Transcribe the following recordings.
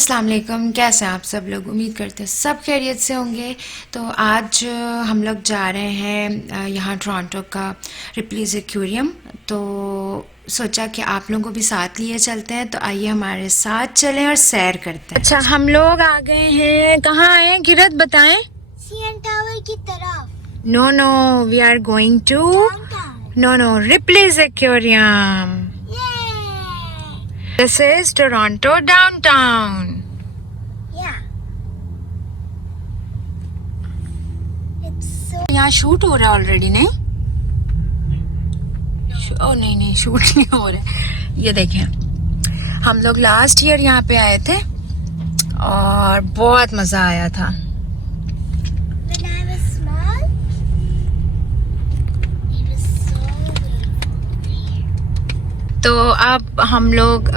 अस्सलाम वालेकुम। कैसे हैं आप सब लोग? उम्मीद करते हैं सब खैरियत से होंगे। तो आज हम लोग जा रहे हैं यहाँ टोरंटो का रिप्लीज एक्वेरियम। तो सोचा कि आप लोगों को भी साथ लिए चलते हैं, तो आइए हमारे साथ चलें और सैर करते हैं। अच्छा, हम लोग आ गए हैं। कहाँ आए हैं किरत, बताएं। सीएन टावर की तरफ। No no, we are going to no Ripley's aquarium. This is Toronto downtown. Yeah. It's so. यहाँ शूट हो रहा है ऑलरेडी, नहीं? ओ नहीं, शूट नहीं हो रहा है। ये देखें, हम लोग लास्ट ईयर यहाँ पे आए थे और बहुत मजा आया था। When I was small, it was so beautiful. तो अब हम लोग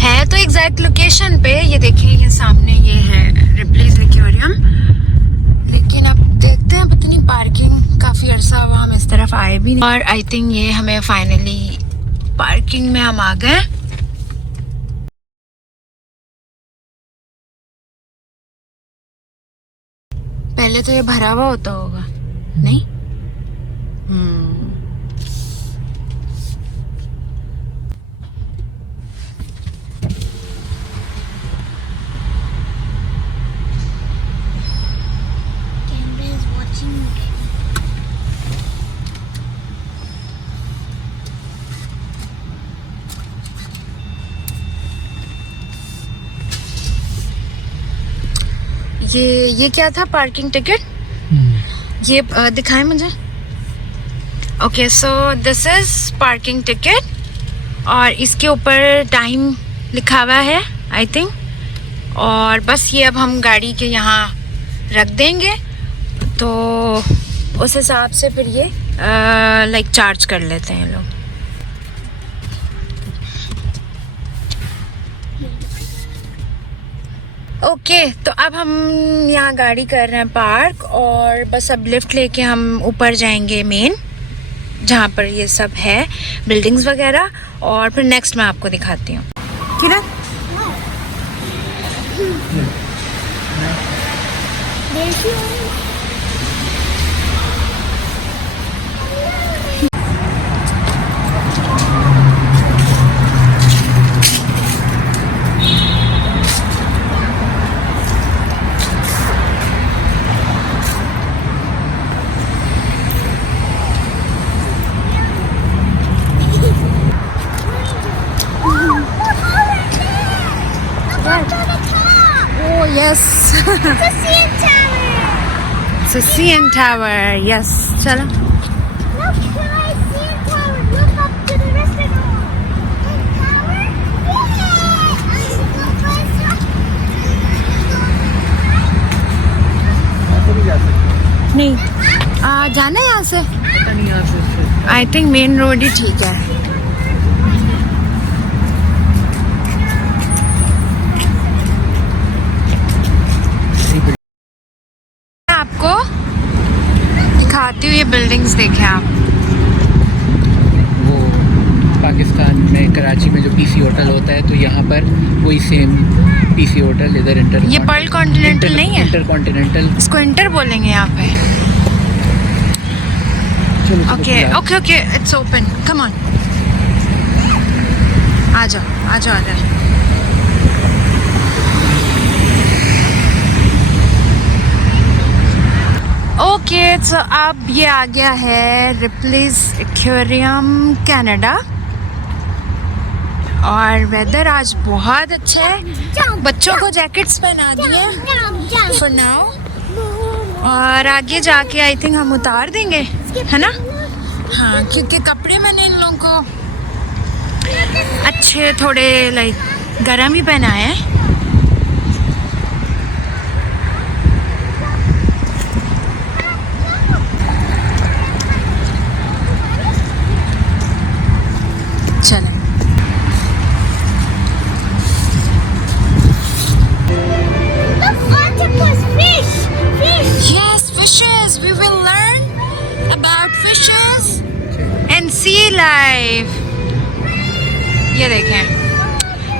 है तो एग्जैक्ट लोकेशन पे। ये देखिए, ये सामने ये है रिप्लीज एक्वेरियम। लेकिन अब देखते हैं, पता नहीं, पार्किंग काफी अरसा हुआ हम इस तरफ आए भी नहीं। और आई थिंक ये हमें फाइनली पार्किंग में हम आ गए। पहले तो ये भरा हुआ होता होगा, नहीं? Camera is watching me. ये क्या था? Parking ticket? ये दिखाएं मुझे। Okay, so this is parking ticket और इसके ऊपर टाइम लिखा हुआ है आई थिंक। और बस ये अब हम गाड़ी के यहाँ रख देंगे, तो उस हिसाब से फिर ये लाइक चार्ज कर लेते हैं लोग। ओके, तो अब हम यहाँ गाड़ी कर रहे हैं पार्क और बस अब लिफ्ट लेके हम ऊपर जाएंगे मेन, जहाँ पर ये सब है बिल्डिंग्स वगैरह। और फिर नेक्स्ट मैं आपको दिखाती हूँ। किरण, There's you. oh yes, The CN Tower. so CN Tower, yes, चलो। Look, guys, CN Tower. Look up to the restaurant. CN Tower. Yeah. नहीं, जाना है यहाँ से? आई थिंक मेन रोड ही ठीक है। आपको दिखाती हूँ ये बिल्डिंग्स, देखें आप। वो पाकिस्तान में कराची में जो पीसी होटल होता है, तो यहाँ पर वही सेम पीसी होटल इधर ये पर्ल कॉन्टिनेंटल नहीं है? इंटरकॉन्टिनेंटल। इसको इंटर बोलेंगे यहाँ पे। Okay okay okay, it's open, come on, आ जाओ। ओके, तो अब ये आ गया है रिप्लीज एक्वेरियम कनाडा। और वेदर आज बहुत अच्छा है। बच्चों को जैकेट्स पहना दिए फॉर नाउ, और आगे जाके आई थिंक हम उतार देंगे, है ना? हाँ, क्योंकि कपड़े मैंने इन लोगों को अच्छे थोड़े लाइक गर्म ही पहनाए हैं। चलें। Look, octopus, fish. Yes, fishes. We will learn about fishes and sea life. ये देखें,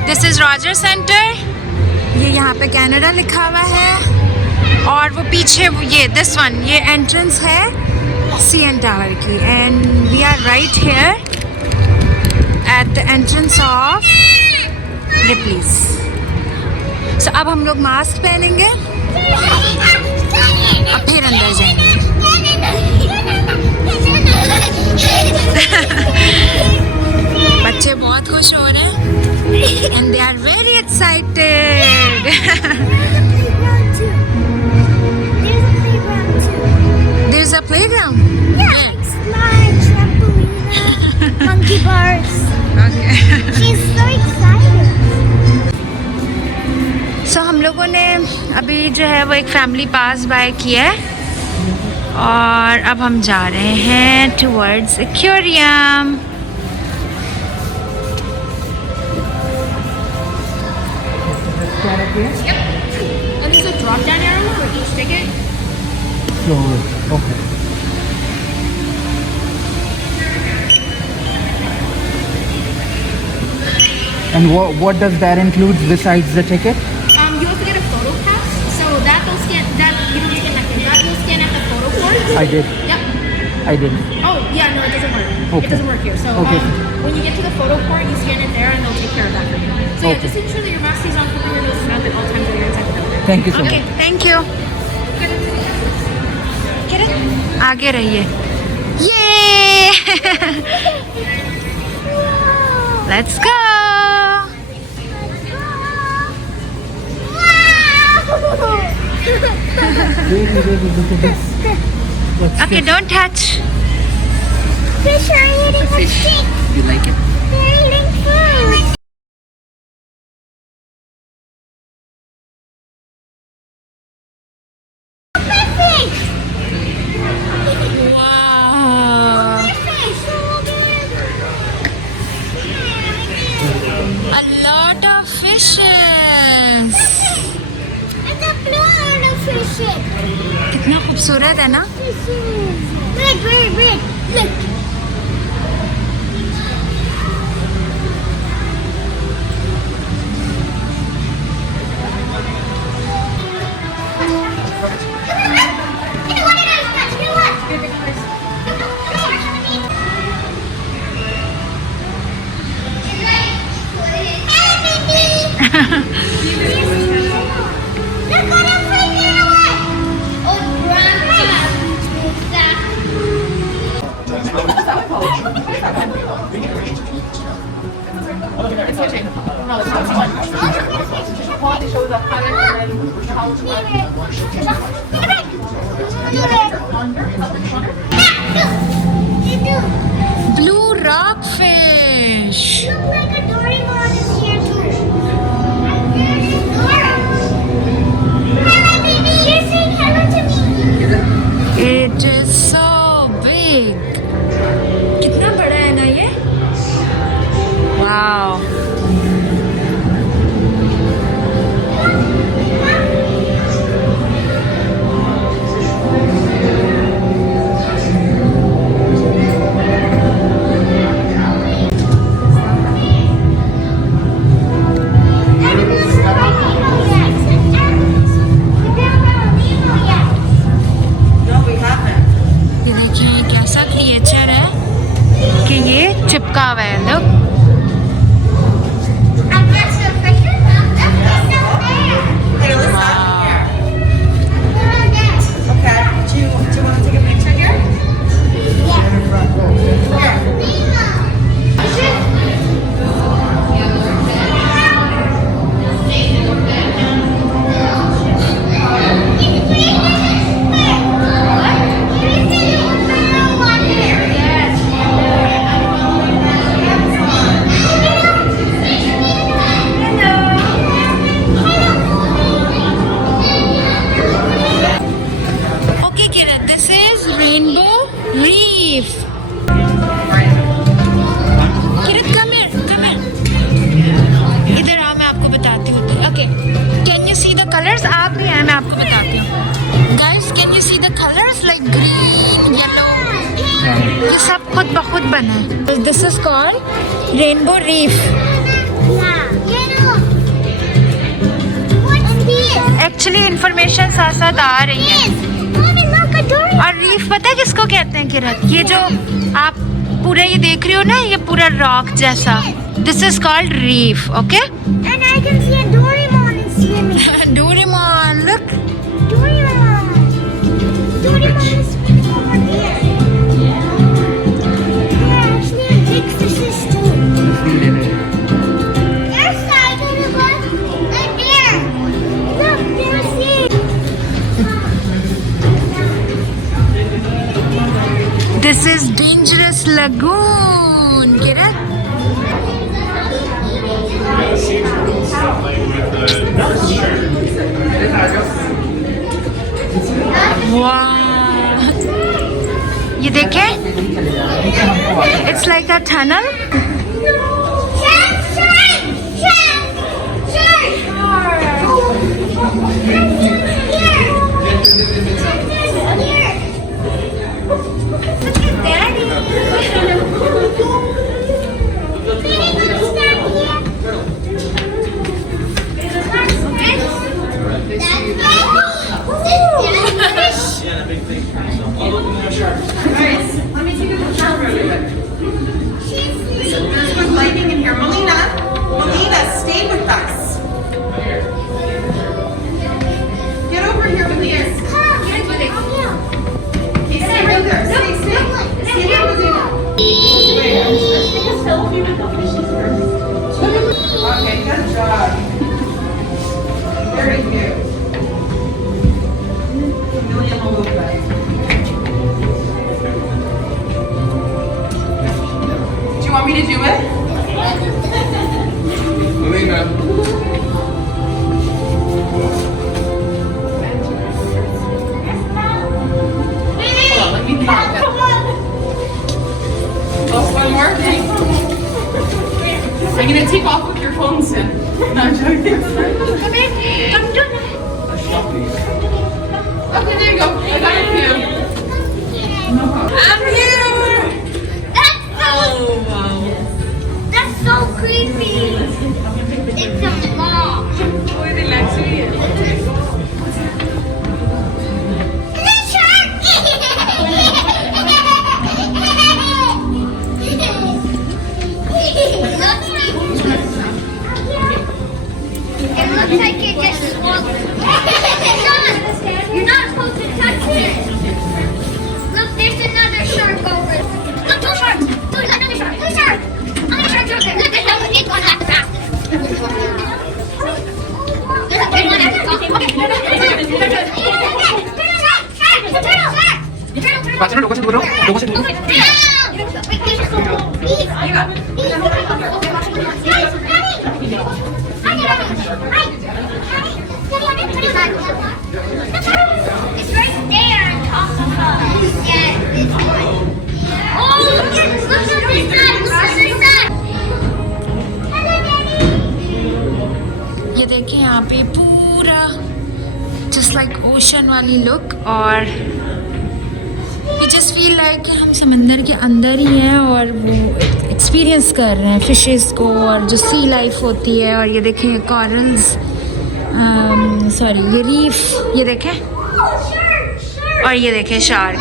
दिस इज रॉजर सेंटर। ये यहाँ पे कनाडा लिखा हुआ है और वो पीछे ये दिस वन ये एंट्रेंस है CN टावर की and we are right here at the entrance of Ripley's. So अब हम लोग मास्क पहनेंगे अब फिर अंदर जाएंगे। बच्चे बहुत खुश हो रहे हैं and they are very excited. There's a playground. Yeah, like slide, trampoline, monkey bars. Okay. She's so excited. So हम लोगों ने अभी जो है वो एक फैमिली पास बाय किया है और अब हम जा रहे हैं towards aquarium. And there's a drop down arrow for each ticket. So, okay. And what does that include besides the ticket? You also get a photo pass, so that they'll scan. That you don't scan that thing. That you'll scan at the photo port. I did. Yep. I did. Oh yeah, no, it doesn't work. Okay. It doesn't work here. So Okay. when you get to the photo port, you scan it there, and they'll take care of that for you. So yeah, Okay. just ensure that your mask stays on, cover your nose and mouth at all times while you're inside the building. Thank you so okay much. Thank you. आगे रहिए। ये let's go. Okay don't touch. Fish are eating a stick. You like it? They're eating food. Fish. Wow, Fish. a lot of fishes. It's a blue one of fishes. कितना खूबसूरत है ना। Red, red, red. Look. Blue rockfish. Look like a Doraemon is here too. Dora. Hello, baby. You're saying hello to me. It is so big. कितना बड़ा है ना ये? Wow. ये देखिए ये कैसा क्रिएचर है कि ये चिपका हुआ है। लोग I guess the fish is up there. Hey, let's stop here. Yes. Okay. Do you want to take a picture here? Okay Kiran, this is rainbow reef. Kiran come here. इधर आओ, मैं आपको बताती हूँ। Okay, can you see the colours? आप भी हैं, मैं आपको बताती हूँ। Guys, can you see the colours like green, yellow? ये सब खुद ब खुद बना है। This is called rainbow reef. Yeah. Actually information साथ साथ आ रही है। Mommy, look, a Dory. और रीफ पता है किसको कहते हैं किरण? ये जो आप पूरा ये देख रही हो ना, ये पूरा रॉक जैसा, this is called reef, okay? And I can see a Doraemon swimming. Doraemon, look. Doraemon. Doraemon is swimming over there. There are actually big fishes too. There's side of the boat right there. Look, there's sea. This is dangerous lagoon, Kiran. वाह, ये देखें, it's like a tunnel. Shark, shark, shark, shark. Guys, let me take a picture really quick. There's good lighting in here. Melina, stay with us. Get over here with this. Okay, stay right there. Stay. Stay there, Melina. Okay, good job. Very good. Amelia Maluka. Do you want me to do it? Melina. Hold on, let me pop it. Oh, one more thing. I'm gonna take off with your phone soon. No, I'm joking. Okay, there you go. I got it for you. I'm here. That's so creepy. It's a mom. It looks like it just swallowed. You're not supposed to touch it. Look, there's another shark over. Look, two sharks. Look, another shark. Two sharks. Another shark over there. Look, there's no big one at the back. There's a big one at the top. Okay. लोगों से दूर रहो, लोगों से दूर। It's right there on top of us. Yeah, it's right. Oh, look at this side. Look at this side. ये देखिए यहाँ पे पूरा जस्ट लाइक ओशन वाली लुक, और वी जस्ट फील लाइक कि हम समंदर के अंदर ही हैं और वो एक्सपीरियंस कर रहे हैं फिशेस को और जो सी लाइफ होती है। और ये देखें कॉरल्स, सॉरी ये रीफ, ये देखें, और ये देखें शार्क।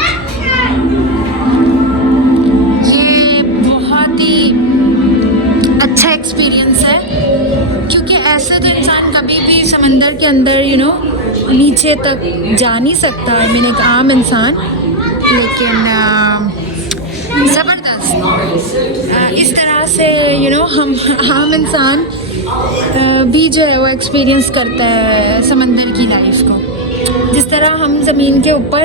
ये बहुत ही अच्छा एक्सपीरियंस है, क्योंकि ऐसे तो इंसान कभी भी समंदर के अंदर नीचे तक जा नहीं सकता, आई मीन एक आम इंसान, लेकिन ज़बरदस्त इस तरह से हम आम इंसान भी जो है वो एक्सपीरियंस करता है समंदर की लाइफ को। जिस तरह हम ज़मीन के ऊपर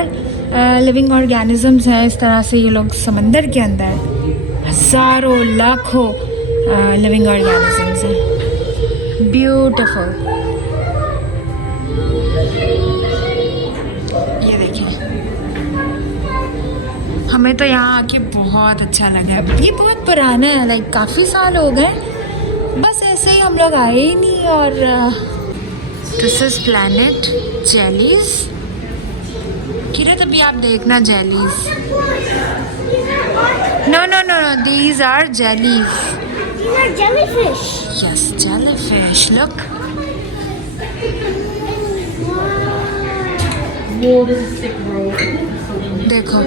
लिविंग ऑर्गेनिजम्स हैं, इस तरह से ये लोग समंदर के अंदर हज़ारों लाखों लिविंग ऑर्गेनिजम्स हैं। ब्यूटीफुल। ये देखिए, हमें तो यहाँ आके बहुत अच्छा लगा है। ये बहुत पुराना है, लाइक काफ़ी साल हो गए, बस ऐसे ही हम लोग आए ही नहीं। और this is planet jellies. Kirat अभी आप देखना jellies. No no no no, these are jellies. These are jellyfish. Yes, jellyfish. Look. Wow. wool. This is thick roll. देखो,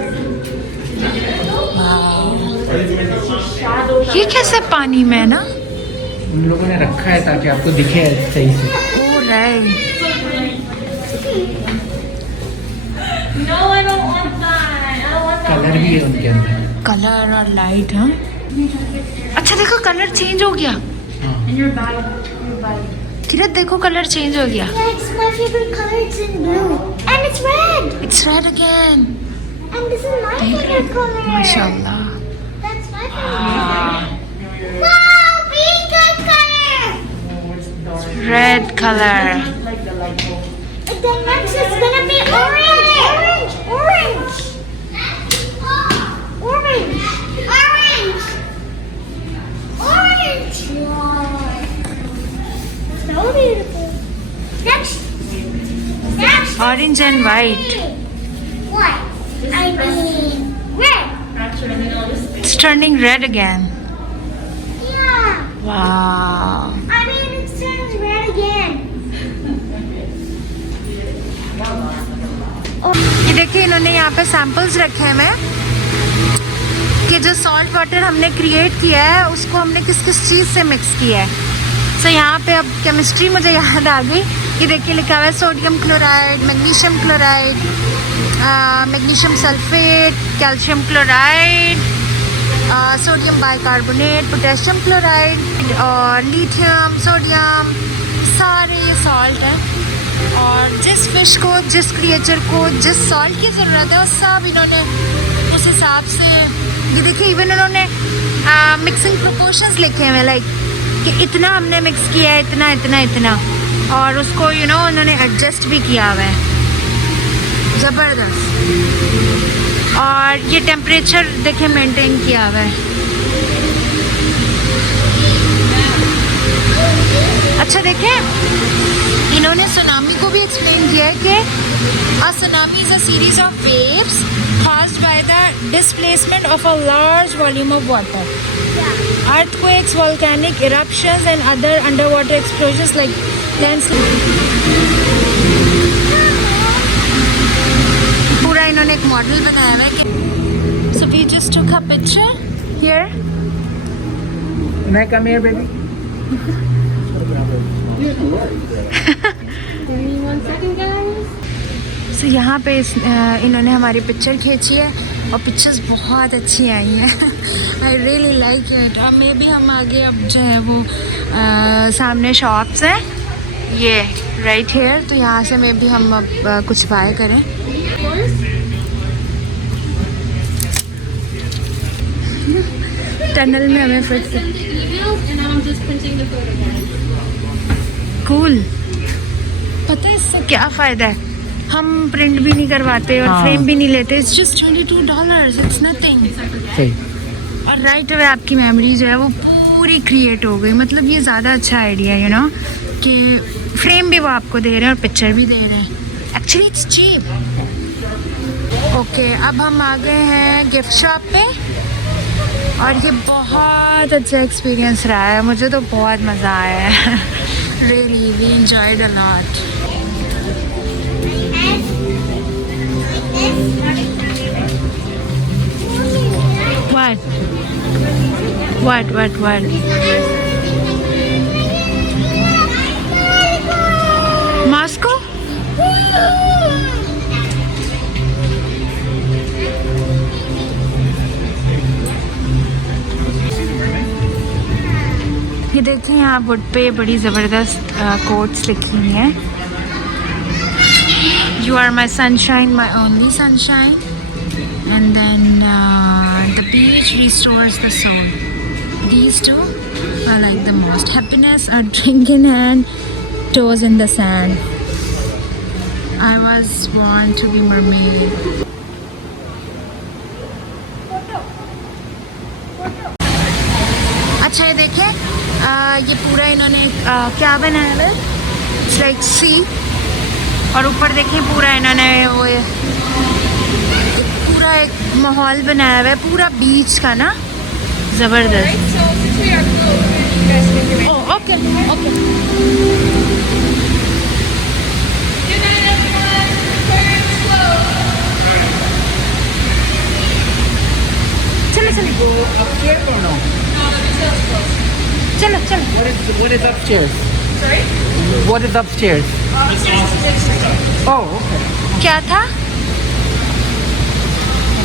ये कैसे पानी में ना? उन लोगों ने रखा है ताकि आपको दिखे सही से। Oh right. No, I don't want that. I don't want that. Colour भी है उनके अंदर। कलर और लाइट, हाँ। अच्छा देखो कलर चेंज हो गया। हाँ। And your bag. किरत देखो कलर चेंज हो गया। Yeah, it's my favorite color. It's in blue. And it's red. It's red again. And this is my favorite color. माशाल्लाह। That's my favorite. Wow, pink color. Red color. And then next is gonna be orange. Orange. Orange. Orange. Orange. Wow. So beautiful. Next. Orange and white. What? I mean, red. It's turning red again. Yeah. Wow. I mean, it turns red again. ये देखिए इन्होंने यहाँ पे samples रखे हैं कि जो salt water हमने क्रिएट किया है उसको हमने किस किस चीज़ से मिक्स किया है। सो यहाँ पे अब केमिस्ट्री मुझे याद आ गई। ये देखिए लिखा हुआ है sodium chloride, magnesium chloride, magnesium sulphate, calcium chloride, sodium bicarbonate, potassium chloride और लिथियम, सोडियम, सारे ये सॉल्ट है। और जिस फिश को, जिस क्रिएचर को जिस सॉल्ट की ज़रूरत है वो सब इन्होंने उस हिसाब से, ये देखिए इवन इन्होंने मिक्सिंग प्रोपोर्शंस लिखे हुए लाइक कि इतना हमने मिक्स किया है, इतना इतना इतना, और उसको उन्होंने एडजस्ट भी किया हुआ है। ज़बरदस्त। और ये टेम्परेचर देखिए मेंटेन किया हुआ है। अच्छा देखें इन्होंने सुनामी को भी एक्सप्लेन किया है कि a tsunami is a series of waves caused by the displacement of a large volume of water. Earthquakes, volcanic eruptions and other underwater explosions like landslides. पूरा इन्होंने एक मॉडल बनाया हुआ है कि so we just took a picture here. मैं come here baby. So यहाँ पे इन्होंने हमारी पिक्चर खींची है और पिक्चर्स बहुत अच्छी आई हैं। I really like it. हमें भी हम आगे अब जो है वो सामने शॉप्स हैं ये राइट हेयर, तो यहाँ से मैं भी हम अब कुछ बाय करें। टनल में हमें फिर से कूल। पता है इससे क्या फ़ायदा है? हम प्रिंट भी नहीं करवाते और फ्रेम भी नहीं लेते। It's just $22, it's nothing. सही। और राइट अवे आपकी मेमोरी जो है वो पूरी क्रिएट हो गई। मतलब ये ज़्यादा अच्छा आइडिया है कि फ्रेम भी वो आपको दे रहे हैं और पिक्चर भी दे रहे हैं। Actually it's cheap. ओके, अब हम आ गए हैं गिफ्ट शॉप पे और ये बहुत अच्छा एक्सपीरियंस रहा है। मुझे तो बहुत मज़ा आया है। Really we enjoyed a lot. What? Moscow? ये देखिए यहाँ वुड पे बड़ी ज़बरदस्त कोट्स लिखी हुई हैं। You are my sunshine, my only sunshine. And then the beach restores the soul. These two I like the most. Happiness, a drink in hand, toes in the sand. I was born to be mermaid. अच्छा ये देखें ये पूरा इन्होंने क्या बनाया है? It's like sea. और ऊपर देखें पूरा इन्होंने वो पूरा एक माहौल बनाया हुआ है पूरा बीच का ना, ज़बरदस्त। Okay okay. go upstairs or no? चलो चलो। What is upstairs? Sorry? What is upstairs? Oh, okay. क्या था?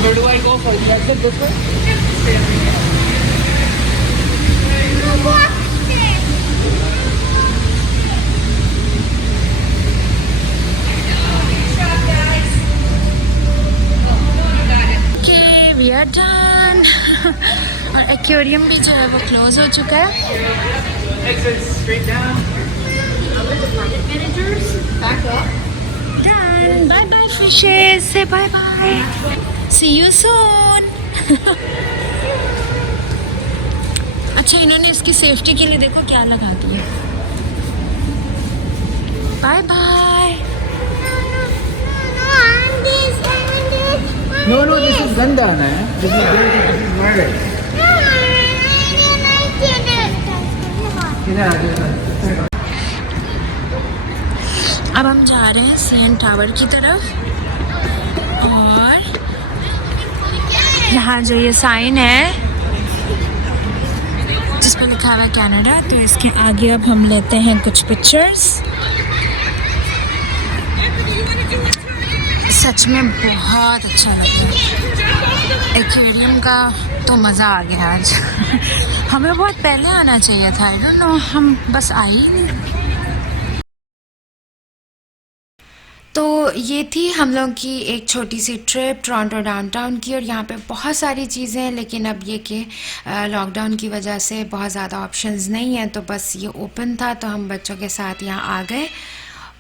Where do I go for the exit this way? Okay, we are done. और एक्वेरियम भी जो है वो क्लोज हो चुका है। Exit straight down. Done. Bye bye fishes. Say bye bye. See you soon. अच्छा, इन्होंने इसकी सेफ्टी के लिए देखो क्या लगा दिया। Bye bye. No, this is Gandana. This is dirty. This is murder. अब हम जा रहे हैं सीएन टावर की तरफ, और यहाँ जो ये साइन है जिस पर लिखा हुआ है कनाडा, तो इसके आगे अब हम लेते हैं कुछ पिक्चर्स। सच में बहुत अच्छा लगा। एक्वेरियम का तो मज़ा आ गया आज। हमें बहुत पहले आना चाहिए था, आई डोंट नो, हम बस आए ही नहीं। तो ये थी हम लोग की एक छोटी सी ट्रिप टोरंटो डाउनटाउन की, और यहाँ पे बहुत सारी चीज़ें हैं, लेकिन अब ये कि लॉकडाउन की वजह से बहुत ज़्यादा ऑप्शंस नहीं हैं, तो बस ये ओपन था तो हम बच्चों के साथ यहाँ आ गए,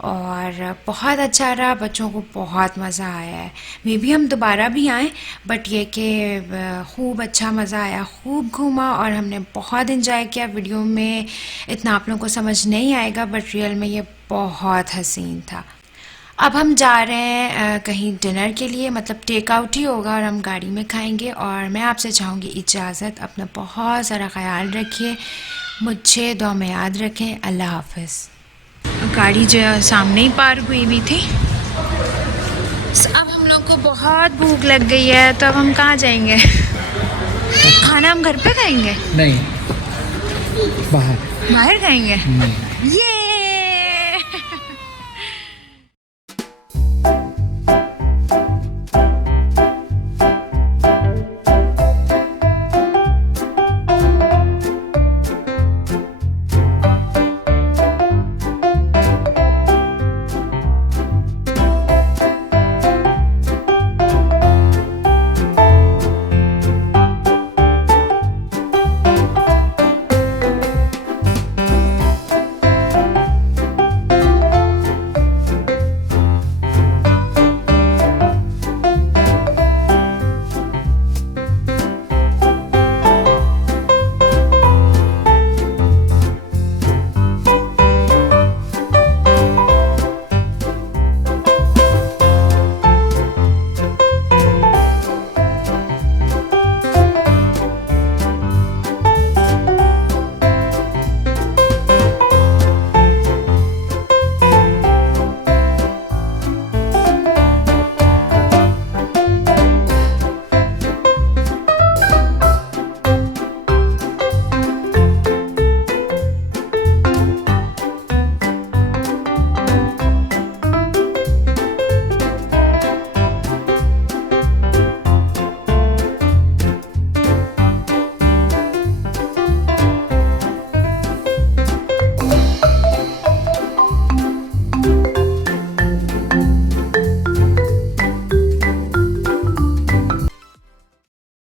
और बहुत अच्छा रहा। बच्चों को बहुत मज़ा आया है। मे बी हम दोबारा भी आएँ, बट ये कि खूब अच्छा मज़ा आया, खूब घूमा और हमने बहुत इन्जॉय किया। वीडियो में इतना आप लोगों को समझ नहीं आएगा, बट रियल में ये बहुत हसीन था। अब हम जा रहे हैं कहीं डिनर के लिए, मतलब टेक आउट ही होगा और हम गाड़ी में खाएंगे, और मैं आपसे चाहूँगी इजाज़त। अपना बहुत सारा ख्याल रखिए, मुझे दुआ में याद रखें। अल्लाह हाफ़िज़। गाड़ी जो है सामने ही पार्क हुई भी थी। अब हम लोग को बहुत भूख लग गई है, तो अब हम कहाँ जाएंगे? खाना हम घर पे खाएंगे? नहीं, बाहर बाहर खाएंगे। ये